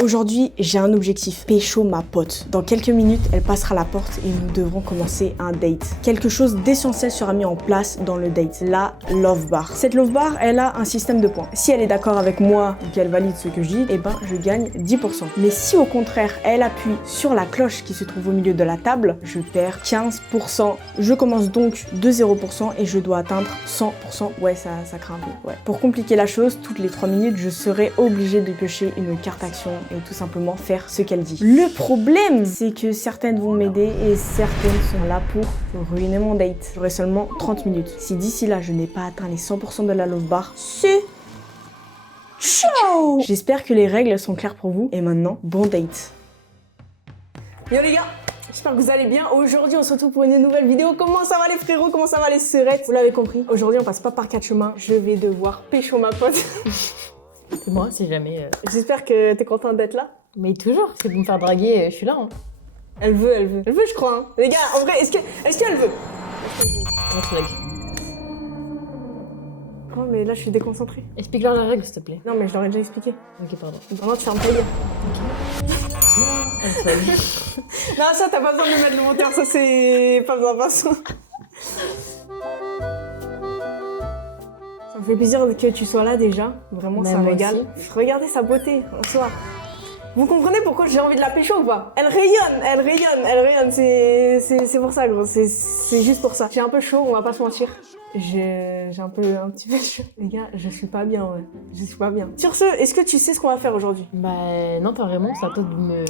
Aujourd'hui, j'ai un objectif, pécho ma pote. Dans quelques minutes, elle passera la porte et nous devrons commencer un date. Quelque chose d'essentiel sera mis en place dans le date, la love bar. Cette love bar, elle a un système de points. Si elle est d'accord avec moi ou qu'elle valide ce que je dis, eh ben je gagne 10%. Mais si au contraire, elle appuie sur la cloche qui se trouve au milieu de la table, je perds 15%. Je commence donc de 0% et je dois atteindre 100%. Ouais, ça craint un peu. Ouais. Pour compliquer la chose, toutes les 3 minutes, je serai obligée de piocher une carte action et tout simplement faire ce qu'elle dit. Le problème, c'est que certaines vont m'aider et certaines sont là pour ruiner mon date. J'aurai seulement 30 minutes. Si d'ici là, je n'ai pas atteint les 100% de la love bar, c'est ciao. J'espère que les règles sont claires pour vous. Et maintenant, bon date. Yo les gars, j'espère que vous allez bien. Aujourd'hui, on se retrouve pour une nouvelle vidéo. Comment ça va les frérots? Comment ça va les sœurettes? Vous l'avez compris, aujourd'hui, on passe pas par 4 chemins. Je vais devoir pécho ma pote. C'est moi, si jamais. J'espère que t'es contente d'être là. Mais toujours, c'est pour me faire draguer, je suis là. Hein. Elle veut, je crois. Hein. Les gars, en vrai, est-ce qu'elle veut? On te drague. Oh, mais là, je suis déconcentrée. Explique-leur la règle, s'il te plaît. Non, mais je leur ai déjà expliqué. Ok, pardon. Maintenant, tu fermes ta gueule. Non, ça, t'as pas besoin de mettre le monteur, ça, c'est pas besoin, pas ça. Ça me fait plaisir que tu sois là déjà. Vraiment, Mais ça moi régale. aussi. Regardez sa beauté en soi. Vous comprenez pourquoi j'ai envie de la pécho ou pas? Elle rayonne. C'est pour ça, gros. C'est juste pour ça. J'ai un peu chaud, on va pas se mentir. J'ai un petit peu chaud. Les gars, je suis pas bien, ouais. Je suis pas bien. Sur ce, est-ce que tu sais ce qu'on va faire aujourd'hui? Bah, non, pas vraiment, c'est à toi de me.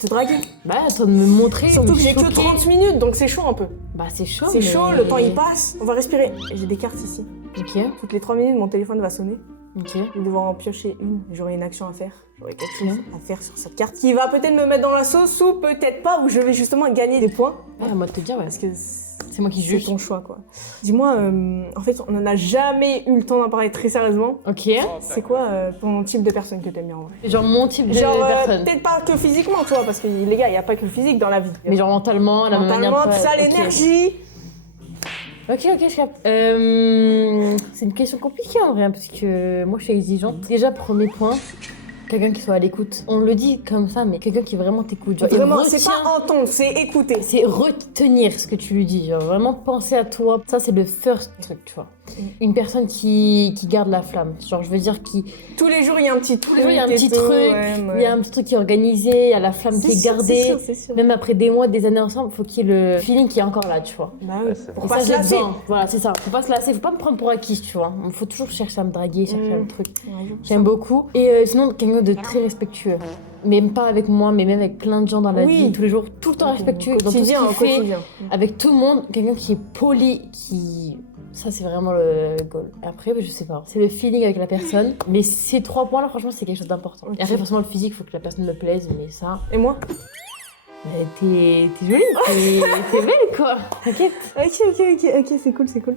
Te draguer? Bah, à toi de me montrer. Surtout me que j'ai que choquer. 30 minutes, donc c'est chaud un peu. Bah, c'est chaud. C'est mais- chaud, le temps il passe. On va respirer. J'ai des cartes ici. Ok, Toutes les 3 minutes, mon téléphone va sonner. ok. Je vais devoir en piocher une. J'aurai une action à faire. J'aurai quelque chose à faire sur cette carte qui va peut-être me mettre dans la sauce ou peut-être pas, où je vais justement gagner des points. Ouais, à moi de te dire, ouais. Parce que C'est moi qui c'est juge. ton choix, quoi. Dis-moi, en fait, on n'en a jamais eu le temps d'en parler très sérieusement. Ok. C'est quoi ton type de personne que t'aimes bien en vrai? Genre mon type de Genre, personne. peut-être pas que physiquement, tu vois, parce que les gars, il n'y a pas que le physique dans la vie. Mais genre mentalement, la même manière. Mentalement, tout ça, Ok. l'énergie. Ok, je capte. C'est une question compliquée en vrai, hein, parce que moi je suis exigeante. Déjà, premier point, quelqu'un qui soit à l'écoute. On le dit comme ça, mais quelqu'un qui vraiment t'écoute. Genre, il Vraiment, c'est retient- pas entendre, c'est écouter. C'est retenir ce que tu lui dis, genre vraiment penser à toi. Ça, c'est le first truc, tu vois. Une personne qui garde la flamme. Genre, je veux dire, qui. Tous les jours, il y a un petit truc. Tous les jours, il y a un et petit tout, truc, ouais. il y a un petit truc qui est organisé, il y a la flamme qui est sûr, gardée. c'est sûr. Même après des mois, des années ensemble, faut qu'il y ait le feeling qui est encore là, tu vois. Bah oui, pour Et pas ça, se j'ai lasser. besoin. Voilà, c'est ça. Faut pas se lasser, faut pas me prendre pour acquis, tu vois. Il faut toujours chercher à me draguer, chercher un truc. J'aime beaucoup. Et sinon, quelqu'un de très respectueux. Même pas avec moi, mais même avec plein de gens dans la Oui. vie, tous les jours, tout le temps respectueux. Dans tout ce Quotidien, qu'il au fait, quotidien. avec tout le monde, quelqu'un qui est poli, qui... Ça, c'est vraiment le goal. Après, je sais pas. C'est le feeling avec la personne. Mais ces 3 points-là, franchement, c'est quelque chose d'important. Ok. Et après, forcément, le physique, faut que la personne me plaise, mais ça... Et moi? Mais t'es jolie, t'es belle, quoi. T'inquiète. Ok, c'est cool.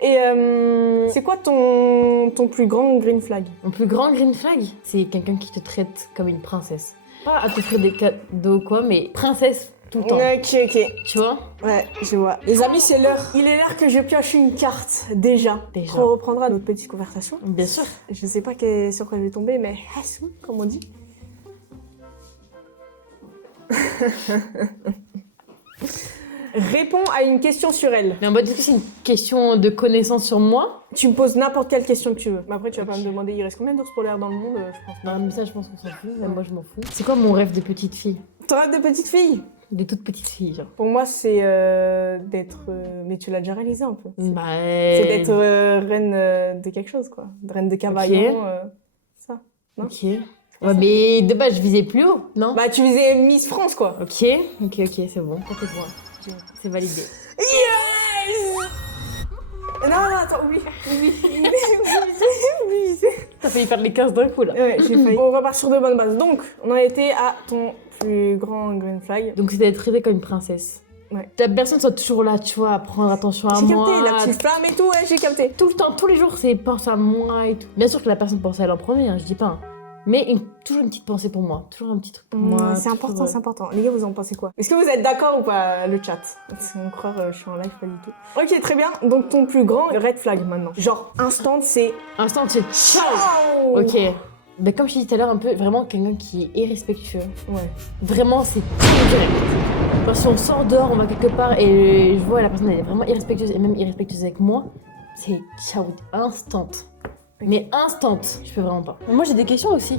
Et c'est quoi ton plus grand green flag? Mon plus grand green flag, c'est quelqu'un qui te traite comme une princesse. Pas à t'offrir des cadeaux, quoi, mais princesse tout le temps. Ok. Tu vois? Ouais, je vois. Les amis, c'est l'heure. Il est l'heure que je pioche une carte, déjà. Déjà. On reprendra notre petite conversation. Bien sûr. Je sais pas sur quoi je vais tomber, mais hassou, comme on dit. Réponds à une question sur elle. Mais en mode, est-ce que c'est une question de connaissance sur moi? Tu me poses n'importe quelle question que tu veux. Mais après, tu vas pas me demander, il reste combien d'ours polaires dans le monde, je pense. Non, mais ça, je pense qu'on s'en fout. Même moi, je m'en fous. C'est quoi mon rêve de petite fille? Ton rêve de petite fille? De toute petite fille, genre. Pour moi, c'est d'être... mais tu l'as déjà réalisé un peu. Bah... C'est d'être reine de quelque chose, quoi. Reine de Cavaillon, ça. Non? Ok. Ouais, mais de base, je visais plus haut, non? Bah, tu visais Miss France, quoi. Ok, c'est bon. T'inquiète-moi. C'est validé. Yes! Non, attends, oui. T'as failli faire les 15 d'un coup, là. Ouais, j'ai failli. On repart sur de bonnes bases. Donc, on en était à ton plus grand green flag. Donc, c'est d'être traitée comme une princesse. Ouais. La personne soit toujours là, tu vois, à prendre attention à J'ai moi. capté, la petite flamme et tout, ouais, j'ai capté. Tout le temps, tous les jours, c'est pense à moi et tout. Bien sûr que la personne pense à elle en premier, hein, je dis pas. Hein. Mais toujours une petite pensée pour moi, toujours un petit truc pour moi. C'est important, toujours, c'est important. Les gars, vous en pensez quoi? Est-ce que vous êtes d'accord ou pas, le chat? Parce qu'on croit, je suis en live, pas du tout. Ok, très bien. Donc, ton plus grand red flag maintenant. Genre, instant, c'est Instant, c'est ciao! Ok. Ben, comme je t'ai dit tout à l'heure, un peu vraiment quelqu'un qui est irrespectueux. Ouais. Vraiment, c'est très direct. Genre, si on sort dehors, on va quelque part et je vois la personne elle est vraiment irrespectueuse et même irrespectueuse avec moi, c'est ciao, instant. Mais instant, je peux vraiment pas. Moi j'ai des questions aussi.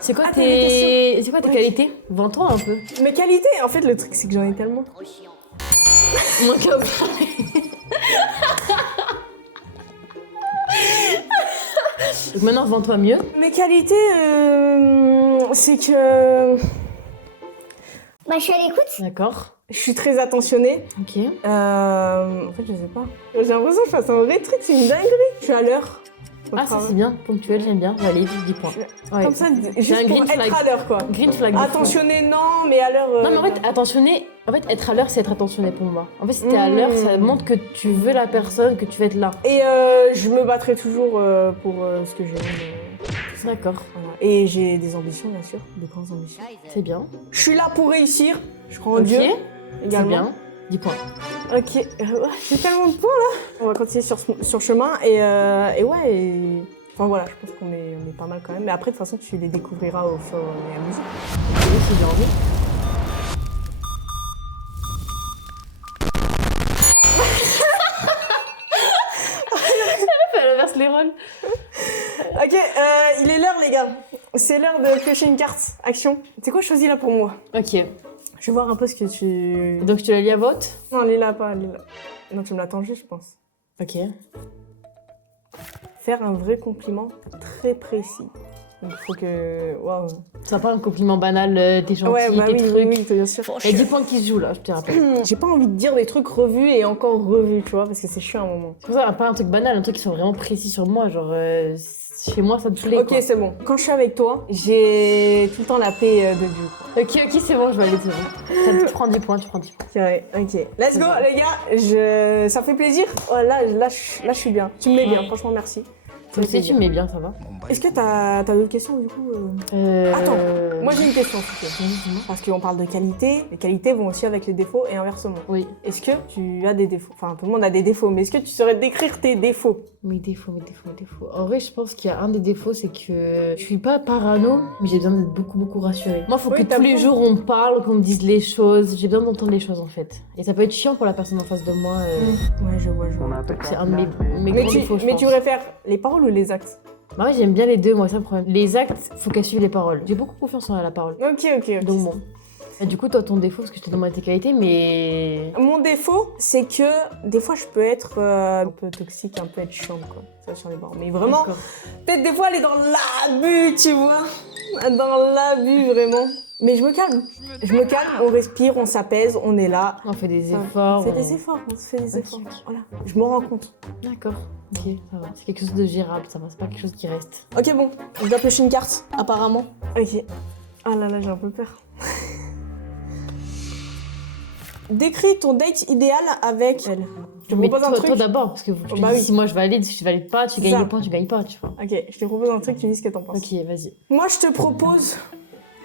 C'est quoi t'as des questions? C'est quoi tes qualités? Vends-toi un peu. Mes qualités, en fait, le truc, c'est que j'en ai tellement. Moins 15. Donc maintenant, vends-toi mieux. Mes qualités, c'est que Bah, je suis à l'écoute. D'accord. je suis très attentionnée. Ok. En fait, je sais pas. J'ai l'impression que je fasse un vrai truc, c'est une dinguerie. Je suis à l'heure. au Ah, ça travail. c'est bien. Ponctuel, j'aime bien. Valide, 10 points. Ouais. Comme ça, C'est juste un pour green être flag. à l'heure, quoi. Green flag. de fou. Attentionnée, non, mais à l'heure. Non, mais en fait, attentionné, être à l'heure, c'est être attentionné pour moi. En fait, si t'es à l'heure, ça montre que tu veux la personne, que tu veux être là. Et je me battrai toujours pour ce que j'aime. D'accord, Voilà. Et j'ai des ambitions, bien sûr, de grandes ambitions. c'est bien. Je suis là pour réussir. Je crois en Ok, Dieu c'est également. bien. 10 points. Ok, j'ai tellement de points là. On va continuer sur le chemin et ouais. Enfin voilà, je pense qu'on est pas mal quand même. Mais après, de toute façon, tu les découvriras au fur et à mesure. Oui, si j'ai envie. Elle inverse les rôles. Ok, il est l'heure, les gars. C'est l'heure de piocher une carte. Action. C'est quoi choisi là pour moi? Ok. Je vais voir un peu ce que tu. Donc, je te la lis à vote. Non, lis-la pas, lis-la. Non, tu me l'attends juste, je pense. Ok. Faire un vrai compliment très précis. Donc, il faut que. Waouh. C'est pas un compliment banal, t'es gentil, Ouais, bah tes oui, trucs. oui, bien sûr. Il y a 10 points qui se jouent là, je te rappelle. J'ai pas envie de dire des trucs revus et encore revus, tu vois, parce que c'est chiant à un moment. C'est pour ça, pas un truc banal, un truc qui sont vraiment précis sur moi. Genre, chez moi, ça te plaît. Ok, quoi. c'est bon. Quand je suis avec toi, j'ai tout le temps la paix de Dieu. Ok, c'est bon, je vais aller, c'est bon. Tu prends 10 points, tu prends 10 points. Ok. Let's go, les gars. Ça fait plaisir. Oh, là, je suis bien. Tu me mets bien, franchement, merci. Tu sais, tu me mets bien, ça va. Est-ce que t'as d'autres questions, du coup Attends, moi j'ai une question. Parce qu'on parle de qualité. Les qualités vont aussi avec les défauts et inversement. Oui. Est-ce que tu as des défauts? Enfin, tout le monde a des défauts, mais est-ce que tu saurais décrire tes défauts? Mes défauts. En vrai, je pense qu'il y a un des défauts, c'est que je suis pas parano, mais j'ai besoin d'être beaucoup rassurée. Moi, faut Oui, que t'as tous les besoin. jours on me parle, qu'on me dise les choses. J'ai besoin d'entendre les choses en fait. Et ça peut être chiant pour la personne en face de moi. Ouais, je vois. Donc c'est un de mes Mais grands défauts, je tu pense. préfères les paroles ou les actes? Bah ouais, j'aime bien les deux, moi, c'est un problème. Les actes, faut qu'elles suivent les paroles. J'ai beaucoup confiance en la parole. Ok. Donc bon. Et du coup, toi, ton défaut, parce que je te demande tes qualités, mais. Mon défaut, c'est que des fois, je peux être un peu toxique, un peu être chiante, quoi. Ça, sur les bords. Mais vraiment, D'accord. peut-être des fois, elle est dans l'abus, tu vois. Dans l'abus, vraiment. Mais je me calme, on respire, on s'apaise, on est là. On fait des Ça- efforts. On fait des efforts, on se fait des Ok. efforts. Voilà, je m'en rends compte. D'accord. Ok, ça va. C'est quelque chose de gérable, ça va. C'est pas quelque chose qui reste. Ok, bon, je dois piocher une carte, apparemment. Ok. Ah là là, j'ai un peu peur. Décris ton date idéal avec elle. Je te Mais propose un toi, truc. toi d'abord, parce que je te Bah dis, oui. si moi je valide, si je valide pas, tu C'est gagnes ça. des points, tu gagnes pas, tu vois. Ok, je te propose un truc, tu me dis ce que t'en penses. Ok, vas-y. Moi, je te propose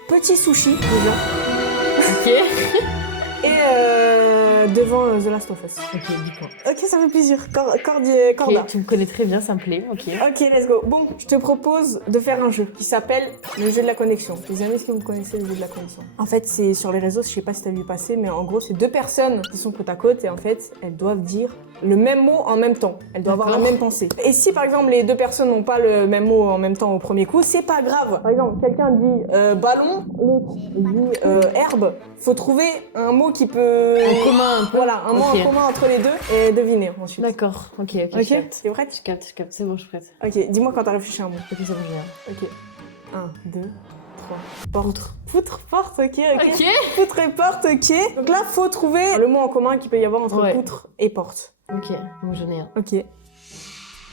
petit sushi, déjà, Ok. et devant The Last of Us. Ok, 10 points. Ok, ça fait plaisir. Corda. Ok, tu me connais très bien, ça me plaît. Ok. Ok, let's go. Bon, je te propose de faire un jeu qui s'appelle le jeu de la connexion. Les amis, est-ce que vous connaissez le jeu de la connexion? En fait, c'est sur les réseaux, je sais pas si t'as vu passer, mais en gros, c'est deux personnes qui sont côte à côte et en fait, elles doivent dire le même mot en même temps. Elles doivent avoir la D'accord. même pensée. Et si par exemple les deux personnes n'ont pas le même mot en même temps au premier coup, c'est pas grave. Par exemple, quelqu'un dit ballon, l'autre dit herbe. Faut trouver un mot qui peut. En commun un peu. Voilà, un mot Ok. en commun entre les deux et deviner ensuite. D'accord, ok, je Ok, capte. t'es prête? Je capte, c'est bon, je suis prête. Ok, dis-moi quand t'as réfléchi à un mot. Ok, c'est bon, j'ai un. Ok. 1, 2, 3. Poutre. Poutre, porte, ok. Ok. Poutre et porte, ok. Donc là, faut trouver le mot en commun qu'il peut y avoir entre Ouais. poutre et porte. Ok, moi j'en ai un. Ok.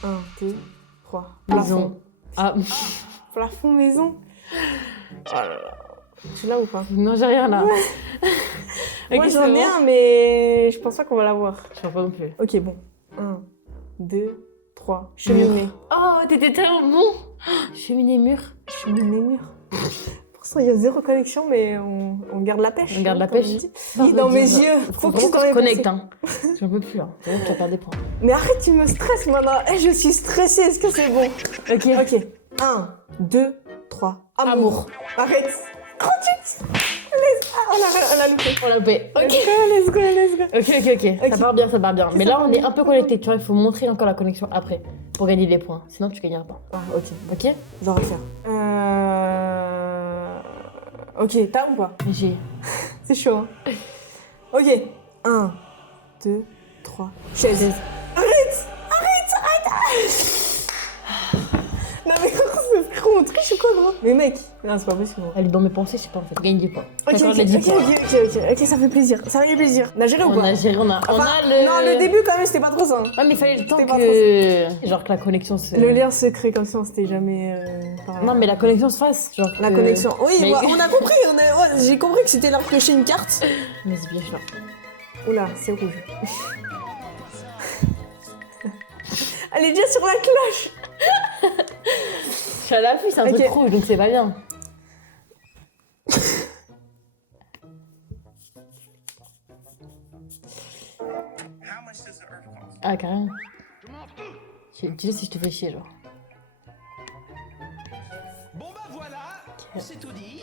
1, 2, 3. Maison. Ah, Plafond, maison. Oh là là. Tu l'as ou pas? non, j'ai rien là. Moi, Ok, j'en c'est ai bon. un, mais je pense pas qu'on va l'avoir. Je vois pas non plus. Ok, bon. 1, 2, 3. Cheminée. Oh, t'étais tellement bon. Cheminée mur. Cheminée mur. Pourtant, il y a zéro connexion, mais on garde la pêche. On garde la comme pêche. on dit. Dans mes yeux. Focus dans qu'on se mes connecte, pensées. hein. J'en peux plus, hein. C'est vrai que tu vas perdre des points. Mais arrête, tu me stresses maintenant. Eh, je suis stressée, est-ce que c'est bon? Ok. Ok. 1, 2, 3. Amour. Arrête. Oh, on l'a loupé. On l'a fait. Ok. Let's go. Ok. Ok. Ça part bien. Mais Ça là, part on est bien. un peu connectés, tu vois. Il faut montrer encore la connexion après pour gagner des points. Sinon, tu gagneras pas. Ah, ok. Ok. Je vais refaire. Ok, t'as ou pas? J'ai. C'est chaud, hein. Ok. 1, 2, 3. Chaise. Arrête. Non mais frérot, on triche ou quoi, gros? Mais mec, non, c'est pas possible. Elle est dans mes pensées, je sais pas en fait. Gagne des points. Ok, D'accord, les 10 points. ok, ça fait plaisir. Ça fait plaisir. On a géré ou On quoi? a géré, on a Enfin, le. Non, le début quand même, c'était pas trop ça. Hein. Ouais, mais il fallait le temps C'était pas que. Genre que la connexion se. Le lien secret comme ça, on s'était jamais. Non, mais la connexion se fasse. Genre La que- connexion. Oui, Mais- ouais, on a compris. Ouais, j'ai compris que c'était leur piocher une carte. Mais c'est bien sûr. Oula, c'est rouge. Elle est déjà sur la cloche. Je suis à l'appui, c'est un Ok. truc rouge, donc c'est pas bien. Ah, carrément. Tu sais si je te fais chier, genre. Bon bah voilà, c'est tout dit.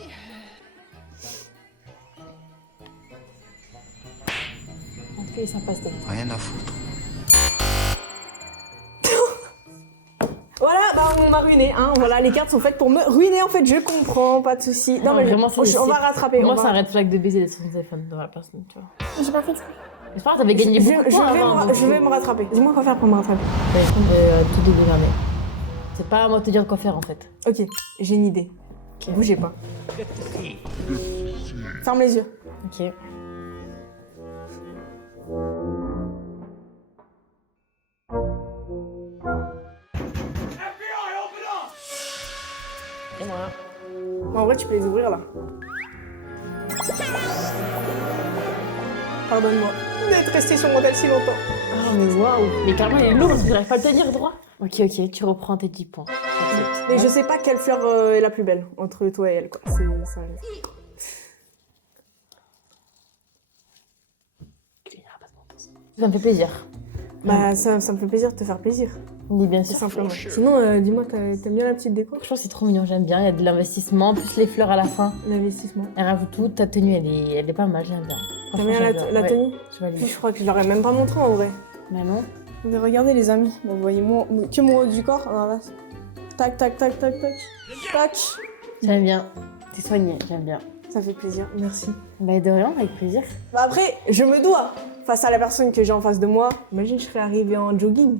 En tout cas, il est sympa, ce téléphone. Rien à foutre. Voilà, bah on m'a ruiné. Hein. Voilà, les cartes sont faites pour me ruiner. En fait, je comprends, pas de soucis. Non, Non, mais vraiment, on va rattraper. Pour on moi, va- c'est un red flag de baiser sur son téléphone devant la personne, tu vois. J'ai pas fait exprès. Mais c'est pas grave, t'avais gagné beaucoup de points avant. donc- je vais me rattraper. Dis-moi quoi faire pour me rattraper. Bah, écoute, tout début de l'année. C'est pas à moi de te dire quoi faire en fait. Ok, j'ai une idée. Ok. Bougez pas. Ferme les yeux. Ok. Et voilà. En vrai, tu peux les ouvrir là. Pardonne-moi d'être resté sur mon tel si longtemps. Ah mais waouh. Mais carrément il est lourd parce que j'arrive pas à le tenir droit. Ok, tu reprends tes 10 points. J'accepte. Mais je sais pas quelle fleur est la plus belle entre toi et elle, quoi. C'est ça. Ça me fait plaisir. Bah, ça me fait plaisir de te faire plaisir, On dit bien tout sûr. simplement. Sinon, dis-moi, t'aimes bien la petite déco? Franchement c'est trop mignon, j'aime bien. Il y a de l'investissement, en plus les fleurs à la fin. L'investissement. Elle rajoute tout, ta tenue elle est pas mal, j'aime bien. T'aimes Franchement, bien j'aime la Ouais, tenue? je valide. Puis je crois que je leur ai même pas montré en vrai. Mais non. Mais regardez les amis, bon, vous voyez que mon haut du corps. Alors là, tac, tac, tac, tac, tac. Tac. J'aime bien. T'es soigné, j'aime bien. Ça fait plaisir, merci. Bah de rien, avec plaisir. Bah après, je me dois face à la personne que j'ai en face de moi. Imagine, je serais arrivée en jogging.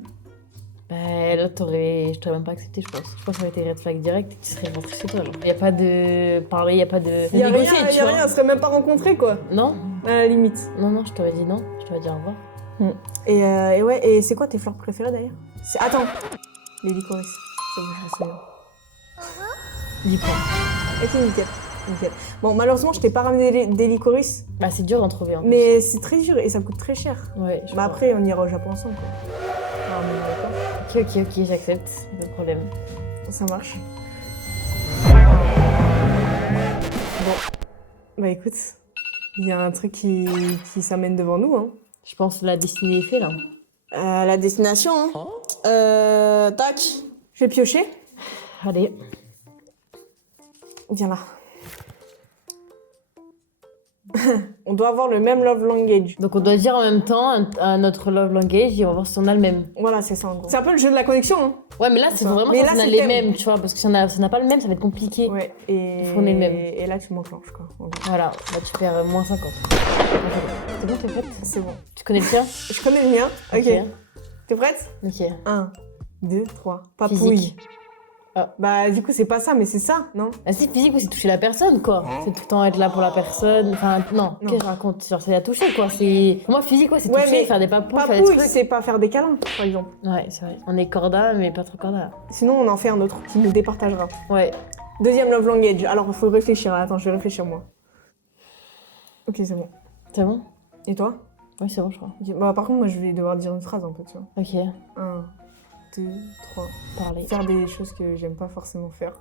Bah là je t'aurais même pas accepté je pense. Je pense que ça aurait été red flag direct et tu serais rentré chez toi genre. Y a pas de parler, y a pas de Y a négocier, rien, tu y a vois. rien, on serait même pas rencontrés quoi. Non À la limite. Non, je t'aurais dit non. Je t'aurais dit au revoir. Et ouais, et c'est quoi tes fleurs préférées d'ailleurs? Attends, les licorices. C'est bon, je me souviens. 10 points. Ok, nickel. Nickel. Bon, malheureusement, je t'ai pas ramené des licorices, Bah c'est dur d'en trouver un. mais c'est très dur et ça coûte très cher. Ouais, je Bah crois. après, on ira au Japon ensemble quoi. Ah, mais d'accord. Ok, j'accepte. Pas de problème. Ça marche. Bon. Bah écoute, il y a un truc qui s'amène devant nous. Hein. Je pense que la destinée est faite là. La destination. Hein. Tac. Je vais piocher. Allez. Viens là. On doit avoir le même love language. Donc on doit dire en même temps à notre love language et on va voir si on a le même. Voilà, c'est ça en gros. C'est un peu le jeu de la connexion. Hein. Ouais, mais là c'est Ça. vraiment Mais quand là, on a c'est les thème. mêmes, tu vois, parce que si on n'a pas le même, ça va être compliqué. Ouais, et... faut qu'on ait le même. Et là, tu m'enclenches quoi. en gros. Voilà, bah tu perds moins 50. C'est bon, t'es prête? C'est bon. Tu connais le tien? Je connais le mien. Ok. T'es prête? Ok. 1, 2, 3. Papouille. Physique. Bah du coup, c'est pas ça, mais c'est ça, non? Ah si, physique, oui, c'est toucher la personne, quoi. C'est tout le temps être là pour la personne. Enfin, non, qu'est-ce que je raconte? Genre, c'est la toucher, quoi. Pour moi, physique, ouais, c'est Ouais, toucher, mais faire des papous, faire des Papouille, trucs. c'est pas faire des câlins, par exemple. Ouais, c'est vrai. On est corda, mais pas trop corda. Sinon, on en fait un autre qui nous départagera. Ouais. Deuxième love language. Alors, il faut réfléchir. Attends, je vais réfléchir moi. Ok, c'est bon. C'est bon? Et toi? Oui, c'est bon, je crois. Ok, bah, par contre, moi, je vais devoir dire une phrase un peu, tu vois. Ok, 1, 2, 3. parlez. Faire des choses que j'aime pas forcément faire.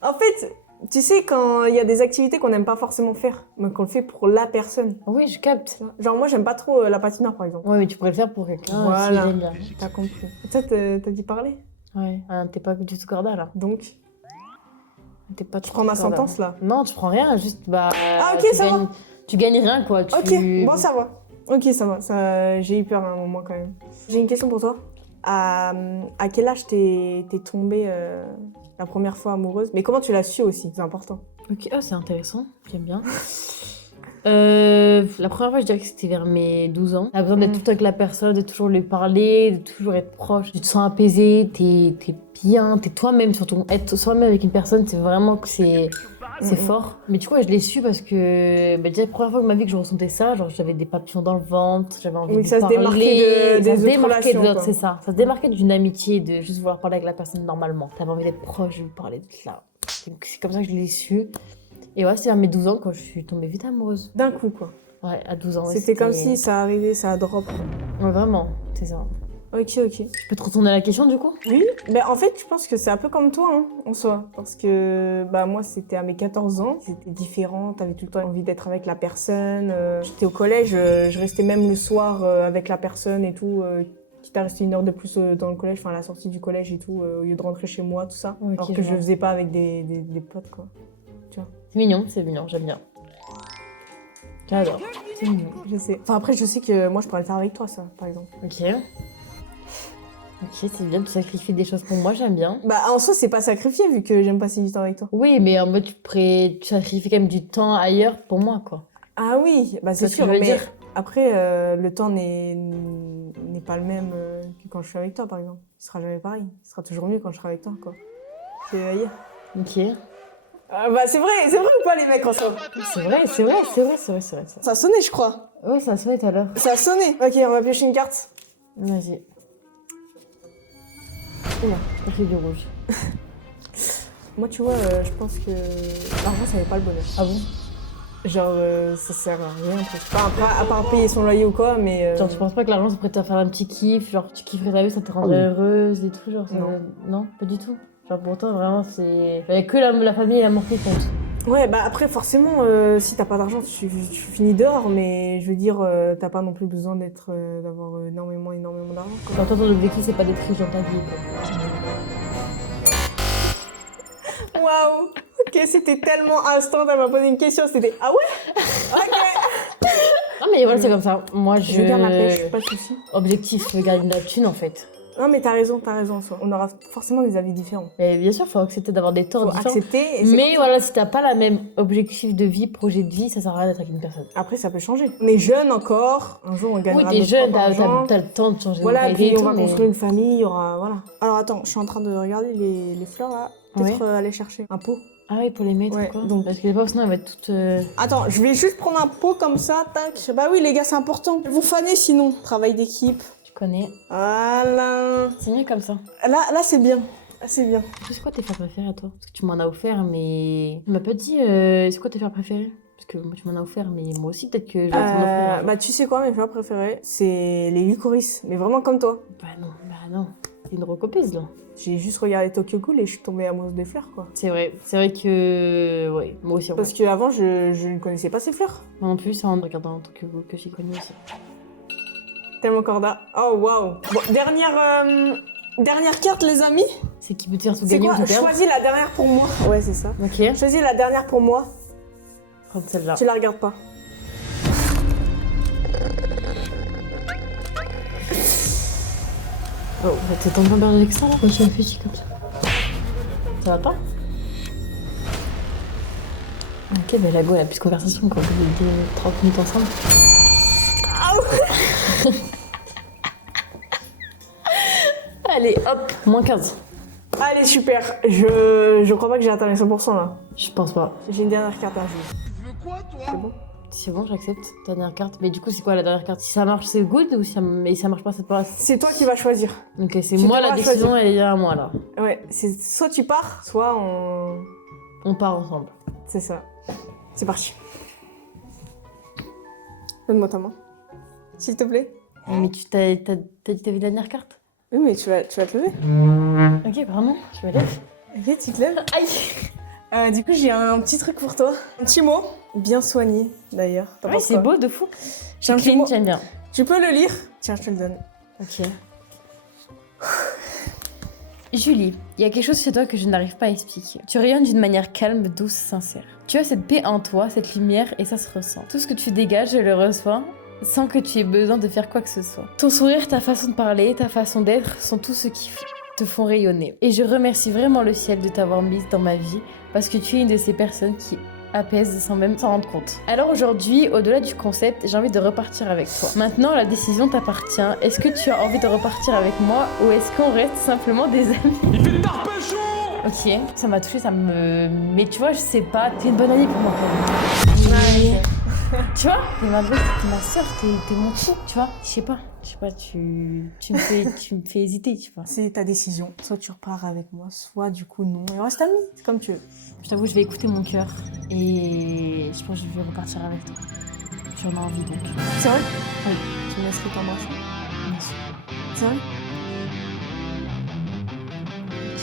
En fait, tu sais, quand il y a des activités qu'on n'aime pas forcément faire, mais qu'on le fait pour la personne. Oui, je capte. Genre, moi, j'aime pas trop la patinoire, par exemple. Ouais, mais tu pourrais le faire pour quelqu'un Voilà. si j'aime bien. T'as compris. Toi, t'as dit parler? Ouais. Ah, t'es pas du tout corda là. Donc, T'es pas tu prends ma sentence là. Non, tu prends rien, juste bah. Ah, ok, tu ça gagnes, tu gagnes rien quoi. Ok, bon, ça va. Ok, ça va. J'ai eu peur à un moment quand même. J'ai une question pour toi. À quel âge t'es tombée la première fois amoureuse? Mais comment tu l'as su aussi? C'est important. Ok, c'est intéressant, j'aime bien. La première fois, je dirais que c'était vers mes 12 ans. T'as besoin d'être tout le temps avec la personne, de toujours lui parler, de toujours être proche. Tu te sens apaisé, t'es bien, t'es toi-même surtout. Être soi-même avec une personne, c'est vraiment que c'est fort. Mais du coup, je l'ai su parce que déjà, la première fois de ma vie que je ressentais ça, genre j'avais des papillons dans le ventre, j'avais envie Oui, de ça se parler. démarquait des Ça se autres démarquait relations, des autres, quoi. c'est ça. Ça se démarquait d'une amitié, de juste vouloir parler avec la personne normalement. T'avais envie d'être proche, de lui parler, d'être là. C'est comme ça que je l'ai su. Et ouais, c'est vers mes 12 ans quand je suis tombée vite amoureuse. D'un coup, quoi. Ouais, à 12 ans. Ouais, C'était comme si ça arrivait, ça drop. Ouais, vraiment, c'est ça. Ok. Je peux te retourner la question du coup? Oui, mais en fait, je pense que c'est un peu comme toi, hein, en soi. Parce que moi, c'était à mes 14 ans. C'était différent, t'avais tout le temps envie d'être avec la personne. J'étais au collège, je restais même le soir avec la personne et tout. Quitte à rester 1 heure de plus dans le collège, enfin à la sortie du collège et tout, au lieu de rentrer chez moi, tout ça. Ok, alors que je le faisais pas avec des potes, quoi. C'est mignon, j'aime bien. J'adore. C'est mignon. Je sais. Enfin après, je sais que moi, je pourrais le faire avec toi, ça, par exemple. Ok. Ok, c'est bien, tu sacrifies des choses pour moi, j'aime bien. En soi, c'est pas sacrifié vu que j'aime passer du temps avec toi. Oui, mais en mode, tu sacrifies quand même du temps ailleurs pour moi, quoi. Ah oui, c'est C'est ce que sûr, je veux mais dire. après, le temps n'est pas le même que quand je suis avec toi, par exemple. Il sera jamais pareil. Il sera toujours mieux quand je serai avec toi, quoi. C'est hier. Ok. C'est vrai ou pas, les mecs, en soi? C'est vrai. Ça a sonné, je crois. Ouais, ça a sonné tout à l'heure. Ça a sonné. Ok, on va piocher une carte. Vas-y. Oula, on fait du rouge. Moi, tu vois, je pense que l'argent, ça n'est pas le bonheur. Ah bon? Genre, ça sert à rien. Enfin, à part payer son loyer ou quoi, mais... Genre, tu penses pas que l'argent, ça pourrait te faire un petit kiff? Genre, tu kifferais ta vie, ça te rendrait heureuse et tout? Genre, Non. Non, pas du tout. Genre, pourtant, vraiment, c'est. Il y a que la famille et l'amour qui comptent. Ouais, après, forcément, si t'as pas d'argent, tu finis dehors, mais je veux dire, t'as pas non plus besoin d'avoir énormément d'argent, quoi. Genre, toi, ton objectif, c'est pas d'être riche dans ta vie, quoi. Waouh! Ok, c'était tellement instant, elle m'a posé une question, c'était « Ah ouais? Ok! Non, mais voilà, c'est comme ça. Moi, » Je garde la pêche, pas de soucis. Objectif, garder de la thune, en fait. Non, mais t'as raison, en soi. On aura forcément des avis différents. Mais bien sûr, faut accepter d'avoir des torts Faut différents. accepter. Et c'est Mais comme ça. voilà, si t'as pas la même objectif de vie, projet de vie, ça sert à rien d'être avec une personne. Après, ça peut changer. On est jeune encore. Un jour, on gagnera Oui, t'es notre jeune, propre argent. t'as le temps de changer Voilà, de puis et on tout, va mais... construire une famille, il y aura... Voilà. Alors attends, je suis en train de regarder les fleurs, là. Peut-être aller chercher un pot. Ah oui, pour les mettre, Ouais, quoi. donc- Parce que les pauvres, sinon, elles vont être toutes... Attends, je vais juste prendre un pot comme ça, tac. Bah oui, les gars, c'est important. Vous fanez sinon. Travail d'équipe. Tu connais. Voilà. C'est mieux comme ça. Là, c'est bien. Là, c'est bien. C'est quoi tes fleurs préférées, toi? Parce que tu m'en as offert, mais... Tu m'as pas dit, c'est quoi tes fleurs préférées? Parce que moi, tu m'en as offert, mais moi aussi, peut-être que je vais t'en offrir. Bah tu sais quoi, mes fleurs préférées, c'est les licorices, mais vraiment comme toi. Bah non. C'est une recopise, là. J'ai juste regardé Tokyo Ghoul et je suis tombée amoureuse des fleurs, quoi. C'est vrai que... Ouais, moi aussi, en Parce qu'avant, je ne connaissais pas ces fleurs. Moi non plus, c'est en regardant Tokyo Ghoul que j'ai connu aussi. Tellement corda. Oh, waouh. Bon, dernière carte, les amis. C'est qui peut te faire tout C'est gagner ou quoi? tout perdre. Choisis la dernière pour moi. Ouais, c'est ça. Ok. Choisis la dernière pour moi. Prends celle-là. Tu la regardes pas. Oh, t'es en train de perdre avec ça, là? Pourquoi tu réfléchis comme ça? Ça va pas? Ok, bah la go, elle a plus de conversation quand on est 30 minutes ensemble. Allez, hop, moins 15. Allez, super. Je crois pas que j'ai atteint les 100% là. Je pense pas. J'ai une dernière carte à jouer. Tu veux quoi, toi? C'est bon? C'est bon, j'accepte. Dernière carte. Mais du coup, c'est quoi la dernière carte? Si ça marche, c'est good ou si ça marche pas, c'est pas. C'est toi qui vas choisir. Ok, c'est Tu moi la devras décision, choisir. elle est à moi là. Ouais, c'est soit tu pars, soit on... On part ensemble. C'est ça. C'est parti. Donne-moi ta main. S'il te plaît. Mais tu t'as dit que t'avais la dernière carte? Oui, mais tu vas te lever. Ok, vraiment? Je me lève. Ok, tu te lèves. Aïe! Du coup, j'ai un petit truc pour toi. Un petit mot. Bien soigné, d'ailleurs. T'en Ouais, penses c'est quoi? beau de fou. J'ai un petit Clean, mot. j'aime bien. Tu peux le lire? Tiens, je te le donne. Ok. Julie, il y a quelque chose chez toi que je n'arrive pas à expliquer. Tu rayonnes d'une manière calme, douce, sincère. Tu as cette paix en toi, cette lumière, et ça se ressent. Tout ce que tu dégages, je le reçois, sans que tu aies besoin de faire quoi que ce soit. Ton sourire, ta façon de parler, ta façon d'être sont tout ce qui te font rayonner. Et je remercie vraiment le ciel de t'avoir mise dans ma vie, parce que tu es une de ces personnes qui apaise sans même s'en rendre compte. Alors aujourd'hui, au-delà du concept, j'ai envie de repartir avec toi. Maintenant, la décision t'appartient. Est-ce que tu as envie de repartir avec moi ou est-ce qu'on reste simplement des amis? Il fait tard pécho. Ok, ça m'a touché, ça me... Mais tu vois, je sais pas, t'es une bonne amie pour moi quand même. Ouais. Tu vois, t'es ma belle, t'es ma soeur, t'es mon tout, tu vois. Je sais pas, tu me fais hésiter, tu vois. C'est ta décision. Soit tu repars avec moi, soit du coup non. Et on reste amis, c'est comme tu veux. Je t'avoue, je vais écouter mon cœur et je pense que je vais repartir avec toi. J'en ai envie donc. C'est vrai? Oui. Tu me laisserais t'embrasser? Bien sûr. C'est vrai?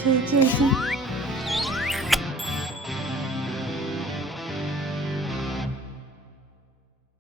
Ok.